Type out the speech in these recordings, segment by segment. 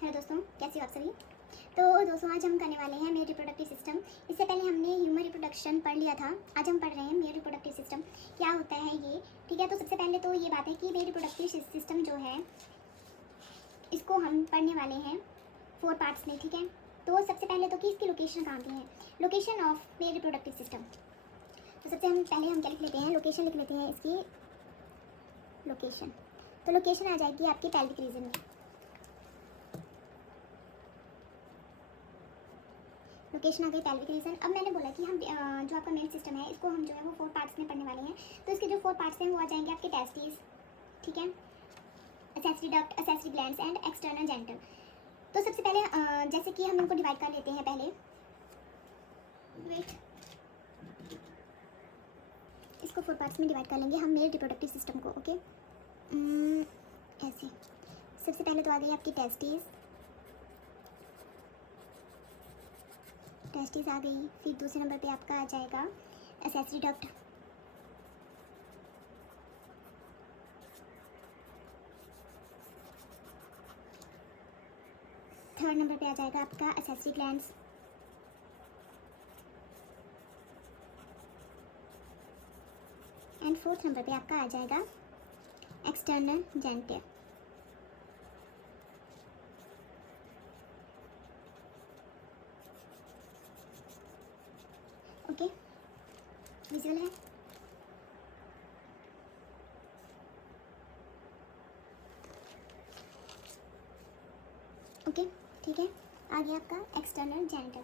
Hello दोस्तों, कैसे हो आप सभी। तो दोस्तों आज हम करने वाले हैं मेल रिप्रोडक्टिव सिस्टम। इससे पहले हमने ह्यूमन रिप्रोडक्शन पढ़ लिया था। आज हम पढ़ रहे हैं मेल रिप्रोडक्टिव सिस्टम क्या होता है ये। ठीक है, तो सबसे पहले तो ये बात है कि मेल रिप्रोडक्टिव सिस्टम जो है इसको हम पढ़ने वाले हैं 4 पार्ट्स में। ठीक है, तो सबसे पहले तो कि इसकी लोकेशन कहाँ की है, location of male reproductive system. तो सबसे पहले हम क्या लिख लेते हैं, लोकेशन लिख लेते हैं इसकी लोकेशन। तो लोकेशन आ जाएगी आपके पेल्विक रीजन में। लोकेशन आ गई पेल्विक रीजन। अब मैंने बोला कि हम जो आपका मेल सिस्टम है इसको हम जो है वो 4 पार्ट्स में पढ़ने वाले हैं। तो इसके जो 4 पार्ट्स हैं वो आ जाएंगे आपके टेस्टिस, ठीक है, accessory duct, accessory glands and external genital. तो सबसे पहले जैसे कि हम इनको डिवाइड कर लेते हैं। पहले वेट, इसको 4 पार्ट्स में डिवाइड कर लेंगे हम मेल रिप्रोडक्टिव सिस्टम को। ओके, ऐसे सबसे पहले तो आ गई आपकी टेस्टिस आ गई। फिर दूसरे नंबर पे आपका आ जाएगा असेसरी डक्ट, थर्ड नंबर पे आ जाएगा आपका accessory glands, and fourth number पे आपका आ जाएगा एक्सटर्नल जेनिटल। ओके, विजुअल है। ओके, ठीक है, आ गया आपका एक्सटर्नल जेनिटल।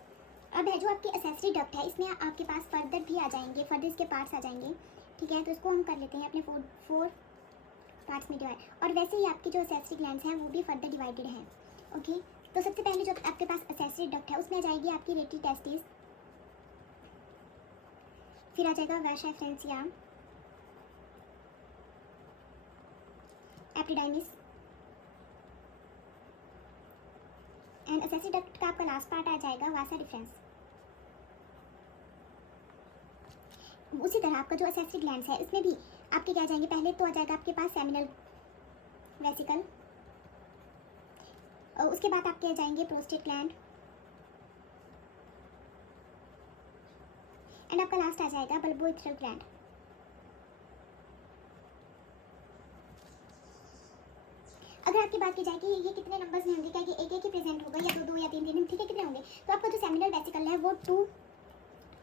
अब है जो आपकी असेसरी डक्ट है, इसमें आपके पास फर्दर भी आ जाएंगे, फर्दर इसके पार्ट्स आ जाएंगे। ठीक है, तो इसको हम कर लेते हैं अपने फोर पार्ट्स में डिवाइड। और वैसे ही आपकी जो असेसरी ग्लैंड्स हैं वो भी फर्दर डिवाइडेड हैं। ओके, तो सबसे पहले जो आपके पास असेसरी डक्ट है उसमें आ जाएगी आपकी रेटी टेस्टिस, फिर आ जाएगा वैशा फ्रेंसिया, एपिडाइमिस, एंड असेसरी डक्ट का आपका लास्ट पार्ट आ जाएगा वासा डिफरेंस। उसी तरह आपका जो असेसरी ग्लैंड्स है इसमें भी आपके क्या आ जाएंगे, पहले तो आ जाएगा आपके पास सेमिनल वेसिकल, और उसके बाद आपके आ जाएंगे प्रोस्टेट ग्लैंड, एंड आपका लास्ट आ जाएगा बल्बोइथ्रल ग्लैंड। अगर आपकी बात की जाए कि ये कितने नंबर्स में होंगे, क्या ये एक एक ही प्रेजेंट होगा या दो या तीन, ठीक है, कितने होंगे, तो आपका जो सेमिनल वेसिकल है वो 2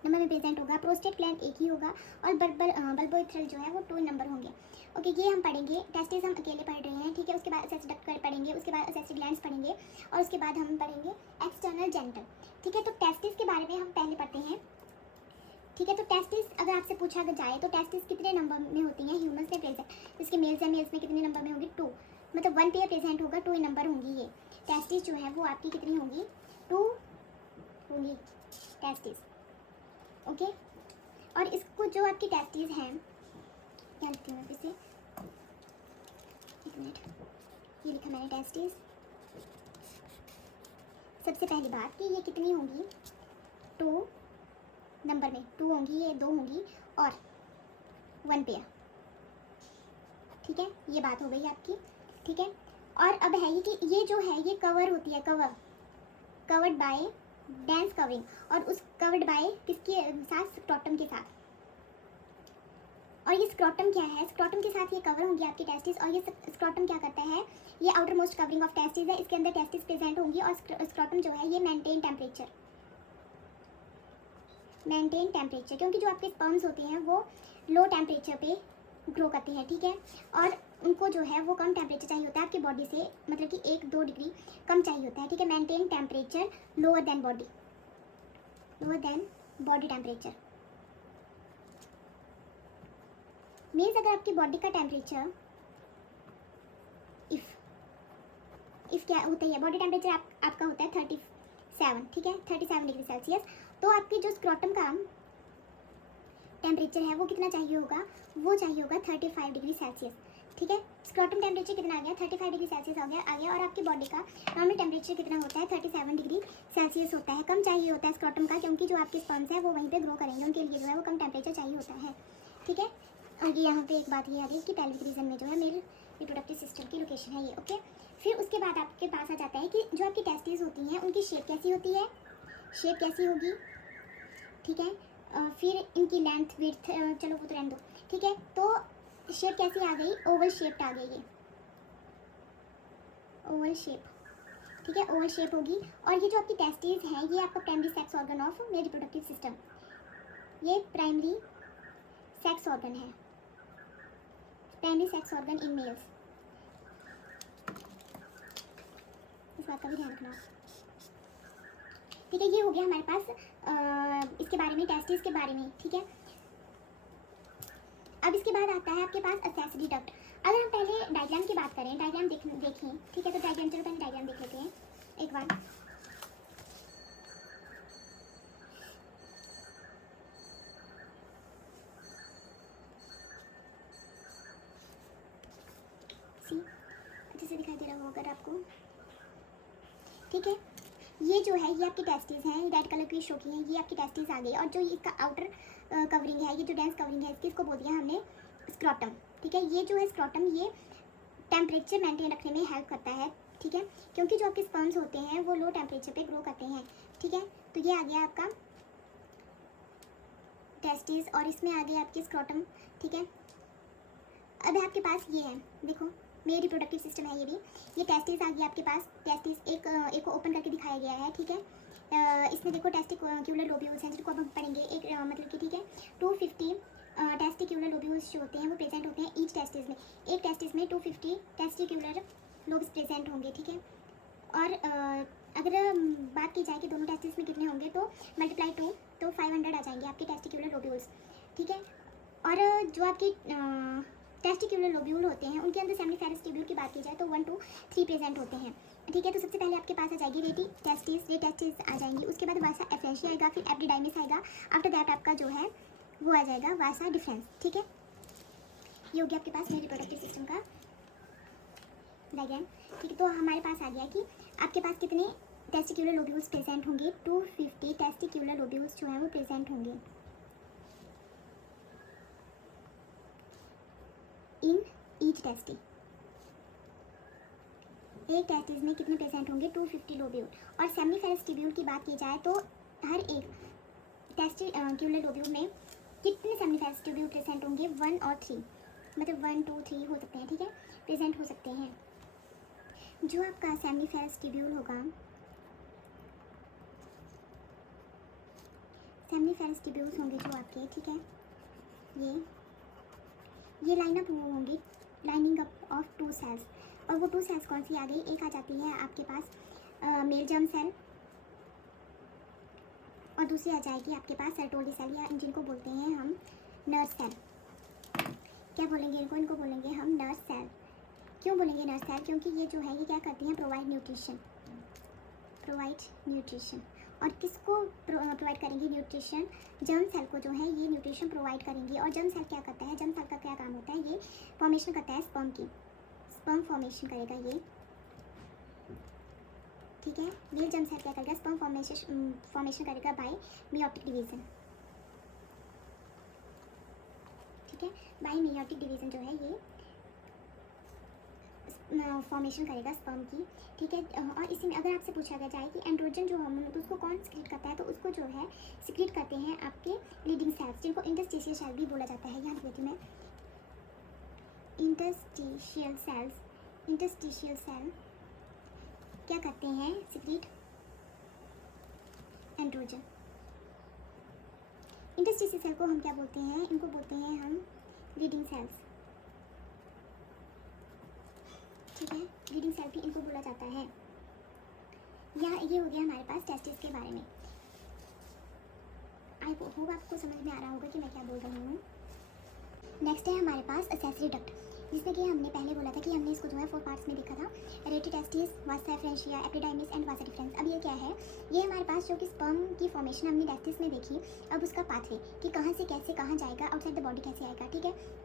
नंबर में प्रेजेंट होगा, प्रोस्टेट ग्लैंड एक ही होगा, और बल्बोइथ्रल जो है वो 2 नंबर होंगे। ओके, ये हम पढ़ेंगे। टेस्टिस हम अकेले पढ़ रहे हैं, ठीक है, उसके बाद असेसरी डक्ट पढ़ेंगे, उसके बाद असेसरी ग्लैंड्स पढ़ेंगे, और उसके बाद हम पढ़ेंगे एक्सटर्नल जेनिटल। ठीक है, तो टेस्टिस के बारे में हम पहले पढ़ते हैं। ठीक है, तो टेस्टिस अगर आपसे पूछा जाए तो टेस्टिस कितने नंबर में होती हैं ह्यूमंस में प्रेजेंट, इसके मेल्स या मेल्स में कितने नंबर में होंगी, 2, मतलब 1 पेयर प्रेजेंट होगा, 2 नंबर होंगी। ये टेस्टिस जो है वो आपकी कितनी होंगी, 2 होंगी टेस्टिस। ओके, और इसको जो आपकी टेस्टिस हैं, क्या लिखती हूँ मैं फिर से, एक मिनट, ये लिखा मैंने टेस्टिस। सबसे पहली बात कि ये कितनी होंगी, 2 नंबर में, 2 होंगी, ये 2 होंगी और 1 पेयर। ठीक है, ये बात हो गई आपकी। ठीक है, और अब है ये कि ये जो है ये कवर होती है, कवर्ड बाय डेंस कवरिंग, और उस कवर्ड बाय किसके साथ, स्क्रोटम के साथ। और ये स्क्रोटम क्या है, स्क्रोटम के साथ ये कवर होंगी आपकी टेस्टिस, और ये स्क्रोटम क्या करता है, ये outer most covering of testis है, इसके अंदर टेस्टिस प्रेजेंट होंगी, और स्क्रोटम जो है ये मेंटेन टेम्परेचर, क्योंकि जो आपके स्पर्म्स होते हैं वो लो टेम्परेचर पे ग्रो करते हैं। ठीक है, और उनको जो है वो कम टेम्परेचर चाहिए होता है आपकी बॉडी से, मतलब कि 1-2 डिग्री कम चाहिए होता है। ठीक है, maintain temperature lower than body temperature means अगर आपकी बॉडी का टेम्परेचर इफ क्या होता है, बॉडी टेम्परेचर आपका होता है 37, ठीक है, 37 डिग्री सेल्सियस, तो आपकी जो स्क्रोटम का टेम्परेचर है वो कितना चाहिए होगा, वो चाहिए होगा 35 डिग्री सेल्सियस। ठीक है, स्क्रोटम टेम्परेचर कितना आ गया, 35 डिग्री सेल्सियस आ गया, और आपकी बॉडी का नॉर्मल टेम्परेचर कितना होता है, 37 डिग्री सेल्सियस होता है। कम चाहिए होता है स्क्रोटम का, क्योंकि जो आपके स्पर्म्स है वो वहीं पे ग्रो करेंगे, उनके लिए जो है वो कम टेम्परेचर चाहिए होता है। ठीक है, आगे यहाँ पे एक बात ये आ गई कि पेल्विक रीजन में जो है मेल रिप्रोडक्टिव सिस्टम की लोकेशन है ये। ओके, फिर उसके बाद आपके पास आ जाता है कि जो आपकी टेस्टिस होती हैं उनकी शेप कैसी होती है, शेप कैसी होगी, ठीक है। फिर इनकी लेंथ विड्थ, चलो वो तो रहने दो, ठीक है। तो शेप कैसी आ गई, ओवल शेप्ड आ गई, ये ओवल शेप, ठीक है, ओवल शेप होगी। और ये जो आपकी टेस्टिस हैं ये आपका primary sex organ of male reproductive system, ये प्राइमरी सेक्स ऑर्गन है, primary sex organ in males, इस बात का भी ध्यान रखना, ठीक है। ये हो गया हमारे पास इसके बारे में, टेस्टिस के बारे में, ठीक है। अब इसके बाद आता है आपके पास एक्सेसरी डक्ट। अगर हम पहले डायग्राम की बात करें, डायग्राम देखें, ठीक है। तो डायग्राम, चलो पहले डायग्राम देख लेते हैं एक बार। सी अच्छे से दिखाई दे रहा होगा अगर आपको, ठीक है। ये जो है ये आपकी टेस्टिस हैं, रेड कलर की शो की हैं, ये आपकी टेस्टिस आ गई। और जो इसका आउटर कवरिंग है, ये जो डेंस कवरिंग है इसकी, इसको बोल दिया हमने स्क्रॉटम, ठीक है। ये जो है स्क्रॉटम, ये टेम्परेचर मेंटेन रखने में हेल्प करता है, ठीक है, क्योंकि जो आपके स्पर्म्स होते हैं वो लो टेम्परेचर पे ग्रो करते हैं, ठीक है। तो ये आ गया आपका टेस्टिस और इसमें आ गया आपके स्क्रॉटम, ठीक है। अब आपके पास ये है, देखो मेल रिप्रोडक्टिव सिस्टम है ये भी। ये टेस्टिस आ गया आपके पास, टेस्टिस एक को ओपन करके दिखाया गया है, ठीक है। इसमें देखो टेस्टिक्युलर लोब्यूल्स हैं जिनको अब हम पढ़ेंगे, एक मतलब कि, ठीक है, 250 टेस्टिक्युलर लोब्यूल्स जो होते हैं वो प्रेजेंट होते हैं ईच टेस्टिस में। एक टेस्टिस में 250 टेस्टिक्युलर लोब्स प्रेजेंट होंगे, ठीक है। और अगर बात की जाए कि दोनों टेस्टिस में कितने होंगे, तो मल्टीप्लाई 2 तो 500 आ जाएंगे आपके टेस्टिक्युलर लोब्यूल्स, ठीक है। और जो आपकी टेस्टिक्युलर लोब्यूल होते हैं उनके अंदर सेमिनिफेरस ट्यूब्यूल की बात की जाए तो 1 to 3 प्रेजेंट होते हैं, ठीक है। तो सबसे पहले आपके पास आ जाएगी रेटी टेस्टिस, ये टेस्टिस आ जाएंगी। उसके बाद वासा एफ्रेंशिया आएगा, फिर एपिडाइमिस आएगा। आफ्टर दैट आपका जो है वो आ जाएगा वासा डिफरेंस, ठीक है। ये हो गया आपके पास मेल रिप्रोडक्टिव सिस्टम का डायग्राम, ठीक है। तो हमारे पास आ गया कि आपके पास कितने टेस्टिक्युलर लोब्यूल्स प्रेजेंट होंगे, 250 टेस्टिक्युलर लोब्यूल्स जो हैं वो प्रेजेंट होंगे इन ईच टेस्टी। एक टेस्टिस में कितने प्रेजेंट होंगे, 250 लोब्यूल। और सेमिनिफेरस ट्यूब्यूल की बात की जाए तो हर एक टेस्टिक्युलर लोब्यूल में कितने सेमिनिफेरस ट्यूब्यूल प्रेजेंट होंगे, 1 और 3, मतलब 1 2 3 हो सकते हैं, ठीक है, प्रेजेंट हो सकते हैं। जो आपका सेमिनिफेरस ट्यूब्यूल होगा, सेमिनिफेरस ट्यूब्यूल्स होंगे जो आपके, ठीक है, ये लाइन अप होंगी, लाइनिंग अप ऑफ 2 सेल्स। और वो 2 सेल्स कौन सी आ गई, एक आ जाती है आपके पास मेल जर्म सेल, और दूसरी आ जाएगी आपके पास सर्टोल्डी सेल, या जिनको बोलते हैं हम नर्स सेल। क्या बोलेंगे इनको बोलेंगे हम नर्स सेल। क्यों बोलेंगे नर्स सेल, क्योंकि ये जो है ये क्या करती हैं, प्रोवाइड न्यूट्रिशन, और किसको प्रोवाइड करेंगी न्यूट्रिशन, जर्म सेल को जो है ये न्यूट्रिशन प्रोवाइड करेंगी। और जर्म सेल क्या करता है, जर्म सेल का क्या काम होता है, ये फॉर्मेशन करता है स्पर्म की, स्पर्म फॉर्मेशन करेगा ये, ठीक है। मेल जर्म सेल क्या करेगा, स्पर्म फॉर्मेशन करेगा बाय मेयोटिक डिवीजन, ठीक है। बाय मेयोटिक डिवीजन जो है ये फॉर्मेशन करेगा स्पर्म की, ठीक है। और इसी में अगर आपसे पूछा गया जाए कि एंड्रोजन जो हार्मोन तो उसको कौन सिक्रीट करता है, तो उसको जो है सिक्रीट करते हैं आपके लीडिंग सेल्स, जिनको इंटरस्टिशियल सेल भी बोला जाता है। यहाँ लिख देती हूँ मैं, इंटरस्टिशियल सेल क्या करते हैं, सिक्रीट एंड्रोजन। इंटरस्टिशियल सेल को हम क्या बोलते हैं, इनको बोलते हैं हम लीडिंग सेल्स, ठीक है, लीडिंग सेल भी इनको बोला जाता है। यहाँ ये हो गया हमारे पास टेस्टिस के बारे में। आई होप आपको समझ में आ रहा होगा कि मैं क्या बोल रही हूँ। नेक्स्ट है हमारे पास एक्सेसरी डक्ट, जिसमें कि हमने पहले बोला था कि हमने इसको जो है 4 पार्ट्स में देखा था, rete testis, vasa efferentia, epididymis and vasa deferens. अब ये क्या है, ये हमारे पास जो कि स्पर्म की फॉर्मेशन हमने टेस्टिस में देखी, अब उसका पाथवे कि कहाँ से कैसे कहाँ जाएगा, आउटसाइड द बॉडी कैसे आएगा, ठीक है।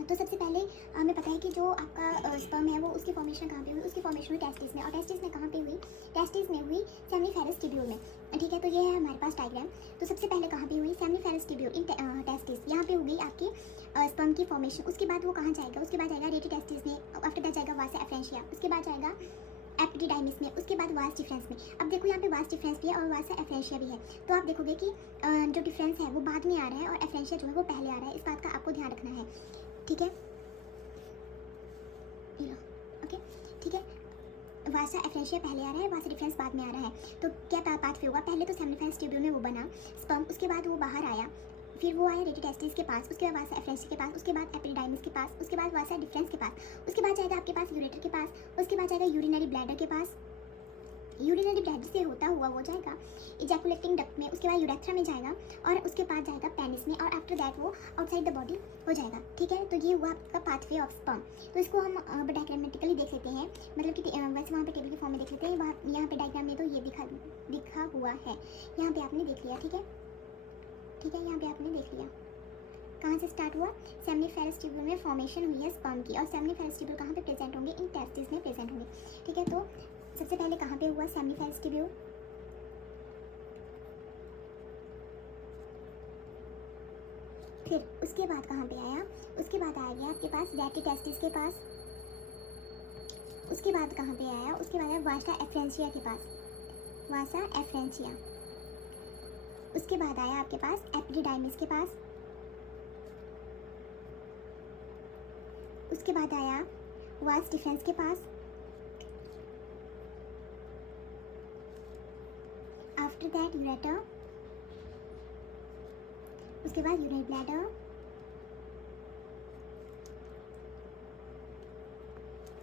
तो सबसे पहले हमें पता है कि जो आपका स्पर्म है वो उसकी फॉर्मेशन कहाँ पे हुई, उसकी फॉर्मेशन हुई टेस्टिस में। और टेस्टिस में कहाँ पे हुई, टेस्टिस में हुई सेमिनिफेरस ट्यूब्यूल में। ठीक है, तो ये है हमारे पास डायग्राम। तो सबसे पहले कहाँ पे हुई सेमिनिफेरस ट्यूब्यूल इन टेस्टिस, यहाँ पे हो गई आपकी स्पर्म की फॉर्मेशन। उसके बाद वो कहाँ जाएगा, उसके बाद जाएगा रेटी टेस्टिस में, आफ्टर दैट जाएगा वासा एफ्रेंशिया, उसके बाद जाएगा एपिडिडाइमिस में, उसके बाद वास डिफरेंस में। अब देखो यहाँ पे वास डिफरेंस भी है और वासा एफ्रेंशिया भी है, तो आप देखोगे कि जो डिफरेंस है वो बाद में आ रहा है और एफ्रेंशिया जो है वो पहले आ रहा है। इस बात का आपको ध्यान रखना है। ठीक है, ओके, ठीक है, वासा एफ्रेंशिया पहले आ रहा है, वासा डिफरेंस बाद में आ रहा है। तो क्या पाथवे होगा, पहले तो सेमिनिफेरस ट्यूब्यूल में वो बना स्पर्म, उसके बाद वो बाहर आया, फिर वो आया रेटी टेस्टिस के पास, उसके बाद वासा एफ्रेंशिया के पास, उसके बाद एपिडिडाइमिस के पास, उसके बाद वासा डिफरेंस के पास, उसके बाद जाएगा आपके पास यूरेटर के पास, उसके बाद जाएगा यूरिनरी ब्लैडर के पास, यूरिनरी ब्लैडर से होता हुआ वो जाएगा इजैकुलेटिंग डक्ट में, उसके बाद यूरेथ्रा में जाएगा और उसके बाद जाएगा पेनिस में, और आफ्टर दैट वो आउटसाइड द बॉडी हो जाएगा। ठीक है, तो ये हुआ आपका पाथवे ऑफ स्पर्म। तो इसको हम डायग्रामेटिकली देख लेते हैं, मतलब कि वैसे वहाँ पे टेबल की फॉर्म में देख लेते हैं, वहाँ यहाँ पे डायग्राम में तो ये दिखा हुआ है, यहाँ पे आपने देख लिया। ठीक है, ठीक है, यहाँ पे आपने देख लिया। कहाँ से स्टार्ट हुआ, सेमिनिफेरस ट्यूब्यूल में फॉर्मेशन हुई है स्पर्म की, और सेमिनिफेरस ट्यूब्यूल कहाँ पे प्रेजेंट होंगे, इन टेस्टिस में प्रेजेंट होंगे। ठीक है, तो सबसे पहले कहाँ पे हुआ सेमिनिफेरस ट्यूब्यूल, फिर उसके बाद कहाँ पे आया, उसके बाद आ गया आपके पास रेटी टेस्टिस के पास, उसके बाद कहाँ पे आया, उसके बाद आया वासा एफ्रेंशिया के पास, वासा एफ्रेंशिया, उसके बाद आया आपके पास एपिडिडाइमिस के पास, उसके बाद आया वास डिफरेंस के पास, आफ्टर दैट यूरेटर, उसके बाद यूरिनरी ब्लैडर,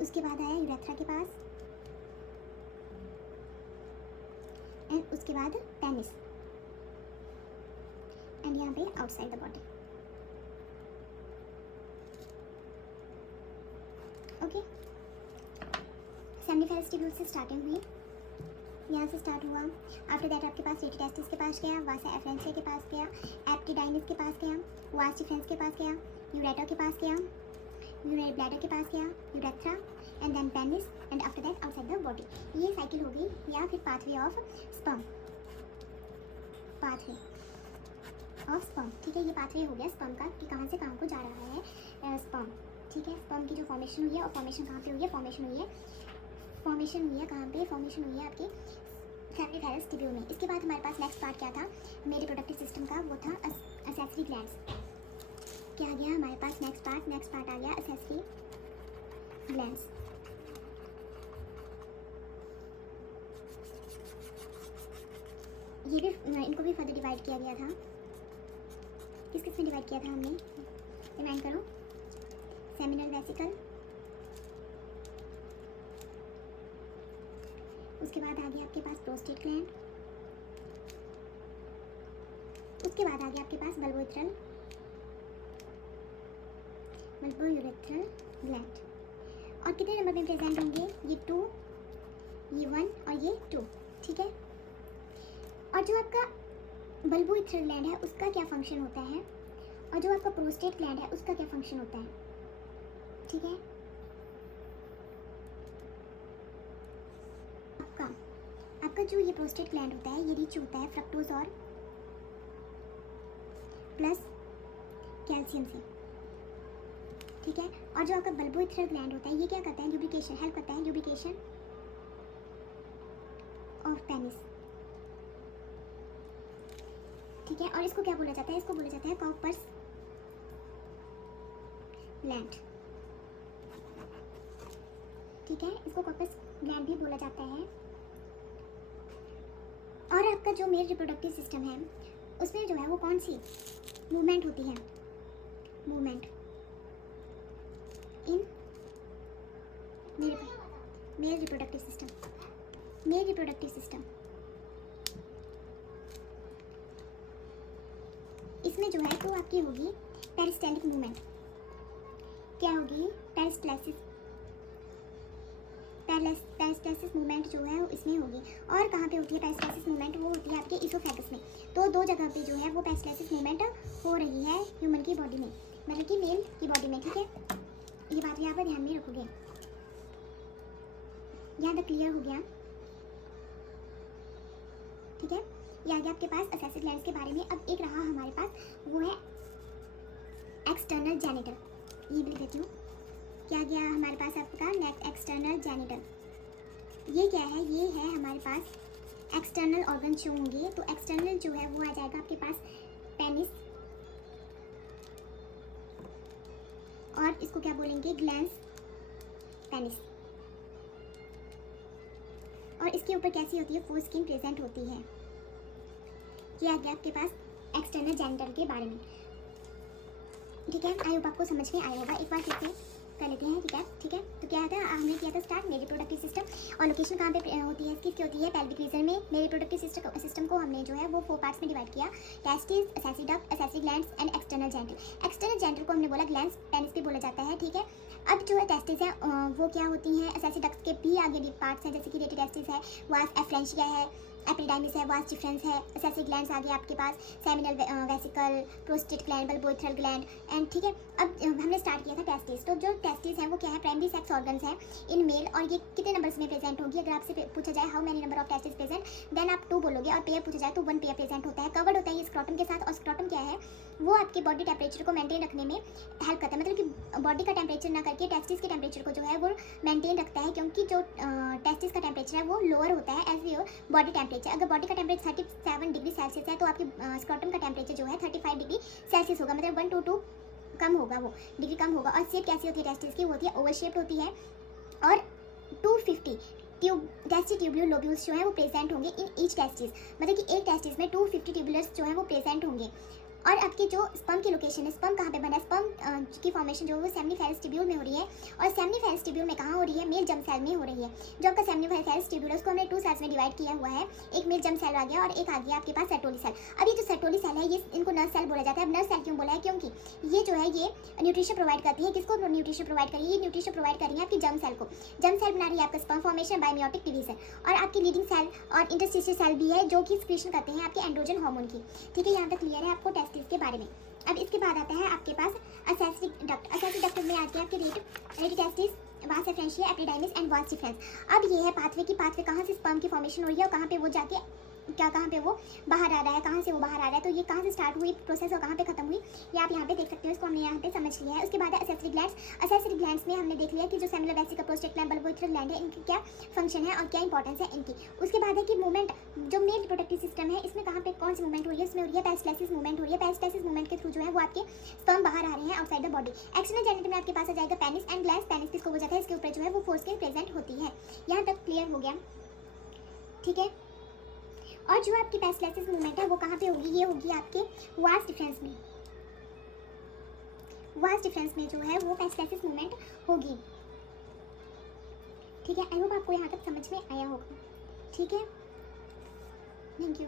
उसके बाद आया यूरेथ्रा के पास, एंड उसके बाद पेनिस, एंड यहाँ पे outside the body. Okay, seminiferous tubule से स्टार्टिंग हुई, यहाँ से स्टार्ट हुआ। आफ्टर दैट आपके पास रेटी टेस्टिस के पास गया, वासा एफ्रेंशिया के पास गया, एपिडिडाइमिस के पास गया, वास डिफरेंस के पास गया, यूरेटर के पास गया, यूरिनरी ब्लैडर के पास गया, urethra, and then penis, and after that outside the body. ये साइकिल हो गई, या फिर pathway of sperm, pathway of sperm. ठीक है, ये पाथवे हो गया स्पर्म का कि कहाँ से कहाँ को जा रहा है स्पर्म। ठीक है, स्पर्म की जो फॉर्मेशन हुई है, और फॉर्मेशन कहाँ पे हुई है, फॉर्मेशन हुई है कहाँ पे, फॉर्मेशन हुई है आपके सेमिनिफेरस ट्यूब्यूल में। इसके बाद हमारे पास नेक्स्ट पार्ट क्या था मेरे रिप्रोडक्टिव सिस्टम का, वो था एसेसरी ग्लैंड्स। क्या आ गया हमारे पास नेक्स्ट पार्ट आ गया एसेसरी ग्लैंड्स। ये भी इनको भी फर्दर डिवाइड किया गया था, किस में डिवाइड किया था हमने, रिमाइंड करो, सेमिनल वेसिकल, उसके बाद आ गया आपके पास प्रोस्टेट ग्लैंड, उसके बाद आ गया आपके पास बल्बोयूरेथ्रल ग्लैंड। और कितने नंबर में प्रेजेंट होंगे, ये 2, ये 1 और ये 2। ठीक है, और जो आपका बल्बोयूरेथ्रल ग्लैंड है उसका क्या फंक्शन होता है, और जो आपका प्रोस्टेट ग्लैंड है उसका क्या फंक्शन होता है। ठीक है, आपका जो ये प्रोस्टेट ग्लैंड होता है ये रिच होता है फ्रक्टोज और प्लस कैल्शियम से। ठीक है, और जो आपका बल्बोयूरेथ्रल ग्लैंड होता है ये क्या करता है, ल्यूब्रिकेशन, हेल्प करता है ल्यूब्रिकेशन ऑफ पेनिस। ठीक है, और इसको क्या बोला जाता है, इसको बोला जाता है कॉपर्स ग्लैंड। ठीक है, इसको कॉपर्स ग्लैंड भी बोला जाता है। और आपका जो मेल रिप्रोडक्टिव सिस्टम है उसमें जो है वो कौन सी मूवमेंट होती है, movement in male reproductive system, इसमें जो है तो आपकी होगी पेरिस्टेलिक मूवमेंट। क्या होगी, पेरिस्टेसिस मूवमेंट जो है वो इसमें होगी। और कहाँ पे होती है पेरिस्टेसिस मूवमेंट, वो होती है आपके इसोफेगस में। तो 2 जगह पे जो है वो पेरिस्टेसिस मूवमेंट हो रही है ह्यूमन की बॉडी में, मतलब कि मेल की बॉडी में। ठीक है, ये बात यहाँ पर ध्यान में रखोगे। यहाँ तक क्लियर हो गया। ठीक है। ये आ गया आपके पास असेसिक ग्लैंड्स के बारे में। अब एक रहा हमारे पास, वो है एक्सटर्नल जेनिटल। ये भी लिख देती हूँ। क्या गया हमारे पास आपका नेक्स्ट एक्सटर्नल जेनिटल। ये क्या है, ये है हमारे पास एक्सटर्नल ऑर्गन जो होंगे। तो एक्सटर्नल जो है वो आ जाएगा आपके पास पेनिस, और इसको क्या बोलेंगे, ग्लैंस पेनिस। और इसके ऊपर कैसी होती है, फोरस्किन प्रेजेंट होती है। ये आ गया आपके पास एक्सटर्नल जेनिटल के बारे में। ठीक है, आई होप आपको समझ में आया होगा। एक बार फिर से कर लेते हैं। ठीक है। तो क्या था, हमने किया था स्टार्ट मेल रिप्रोडक्टिव सिस्टम, और लोकेशन कहाँ पे होती है, किसकी होती है, पेल्विक रीजन में। मेल रिप्रोडक्टिव सिस्टम को हमने जो है वो 4 पार्ट्स में डिवाइड किया, testis, assessee duct, assessee glands and external genital. External genital को हमने बोला ग्लैंड्स पेनिस भी बोला जाता है। ठीक है। अब जो है टेस्टिस है वो क्या होती हैं, असेसी डक्ट के भी आगे भी पार्ट्स हैं, जैसे कि रेटी टेस्टिस है, वास एफ्रेंशिया है, एपिडाइमिस है, वास डिफरेंस है, असेसी ग्लैंड्स आ गया आपके पास, seminal vesicle, prostate gland, bulbourethral gland and. ठीक है। अब हमने स्टार्ट किया था टेस्टिस। तो जो टेस्टिस हैं वो क्या है, प्राइमरी सेक्स ऑर्गन्स हैं इन मेल, और ये कितने नंबर्स में प्रेजेंट होगी। अगर आपसे पूछा जाए how many number of testis present, then आप 2 बोलोगे, और पेयर पूछा जाए तो 1 पेयर प्रेजेंट होता है। कवर्ड होता है ये स्क्रॉटम के साथ, और स्क्रॉटम क्या है, वो आपके बॉडी टेम्परेचर को मेंटेन रखने में हेल्प करता है। मतलब कि बॉडी का टेम्परेचर ना करके टेस्टिस के टेम्परेचर को जो है वो मेंटेन रखता है, क्योंकि जो टेस्टिस का टेम्परेचर है वो लोअर होता है एज योर बॉडी टेम्परेचर। अगर बॉडी का टेम्परेचर 37 डिग्री सेल्सियस है तो आपकी स्क्रॉटम का टेम्परेचर जो है 35 डिग्री सेल्सियस होगा, मतलब 1 to 2 कम होगा, वो डिग्री कम होगा। और शेप कैसी होती है टेस्टिस की, वो होती है ओवल शेप्ड होती है, और 250 टेस्टी ट्यूबुलर लोब्यूल्स जो है वो प्रेजेंट होंगे इन ईच टेस्टिस। मतलब कि एक टेस्टिस में 250 ट्यूबुलर्स जो है वो प्रेजेंट होंगे। और आपकी जो स्पर्म की लोकेशन है, स्पर्म कहाँ पे बना है, स्पर्म की फॉर्मेशन जो है वो सेमिनिफेरस ट्यूब्यूल में हो रही है, और सेमिनिफेरस ट्यूब्यूल में कहाँ हो रही है, मेल जर्म सेल में हो रही है। जो आपका सेमिनिफेरस ट्यूब्यूल है उसको हमने 2 सेल्स में डिवाइड किया हुआ है, एक मेल जर्म सेल आ गया और एक आ गया आपके पास सेटोली सेल। अब ये जो सेटोली सेल है, ये इनको नर्व सेल बोला जाता है। अब नर्व सेल क्यों बोला है, क्योंकि ये जो है ये न्यूट्रिशन प्रोवाइड करती है। किसको न्यूट्रिशन प्रोवाइड करी है, ये न्यूट्रिशन प्रोवाइड कर रही है आपकी जर्म सेल को। जर्म सेल बना रही है आपका sperm formation by meiotic division, और आपकी लीडिंग सेल और इंटरस्टिशियल सेल भी है जो कि सिक्रीशन करते हैं आपके एंड्रोजन हार्मोन की। ठीक है, यहाँ तक क्लियर है आपको टेस्टिस के बारे में। अब इसके बाद आता है आपके पास असेसिक डक्ट। असेसिक डक्ट में आते हैं आपके रेटी टेस्टिस, वास efferentia, epididymis and vas deferens. अब ये है पाथवे की, पाथवे कहाँ से स्पर्म की फॉर्मेशन हो रही है और कहाँ पे वो जाके कहाँ पे वो बाहर आ रहा है, कहाँ से वो बाहर आ रहा है। तो ये कहाँ से स्टार्ट हुई प्रोसेस और कहाँ पे खत्म हुई, ये आप यहाँ पे देख सकते हो। इसको हमने यहाँ पे समझ लिया है। उसके बाद है असेसरी ग्लैंड्स। असेसरी ग्लैंड्स में हमने देख लिया कि जो seminal vesicle, prostate gland, bulbourethral gland है, इनकी क्या फंक्शन है और क्या इंपॉर्टेंस है इनकी। उसके बाद है कि मूवमेंट, जो मेल रिप्रोडक्टिव सिस्टम है इसमें कहाँ पे कौन सी मूवमेंट हो रही है, इसमें हो रही है पेरिस्टालिसिस मूवमेंट हो रही है। पेरिस्टालिसिस मूवमेंट के थ्रू जो है वो आपके स्पर्म बाहर आ रहे हैं outside the body. External genital में आपके पास आ जाएगा पेनिस एंड ग्लैंड्स। पेनिस किसको बोला जाता है, इसके ऊपर जो है वो फोरस्किन प्रेजेंट होती है। यहाँ तक क्लियर हो गया। ठीक है। और जो आपकी पेरिस्टालिसिस मूवमेंट है वो कहाँ पे होगी, ये होगी आपके वास डिफरेंस में। वास डिफरेंस में जो है वो पेरिस्टालिसिस मूवमेंट होगी। ठीक है, आई होप आपको यहाँ तक समझ में आया होगा। ठीक है, थैंक यू।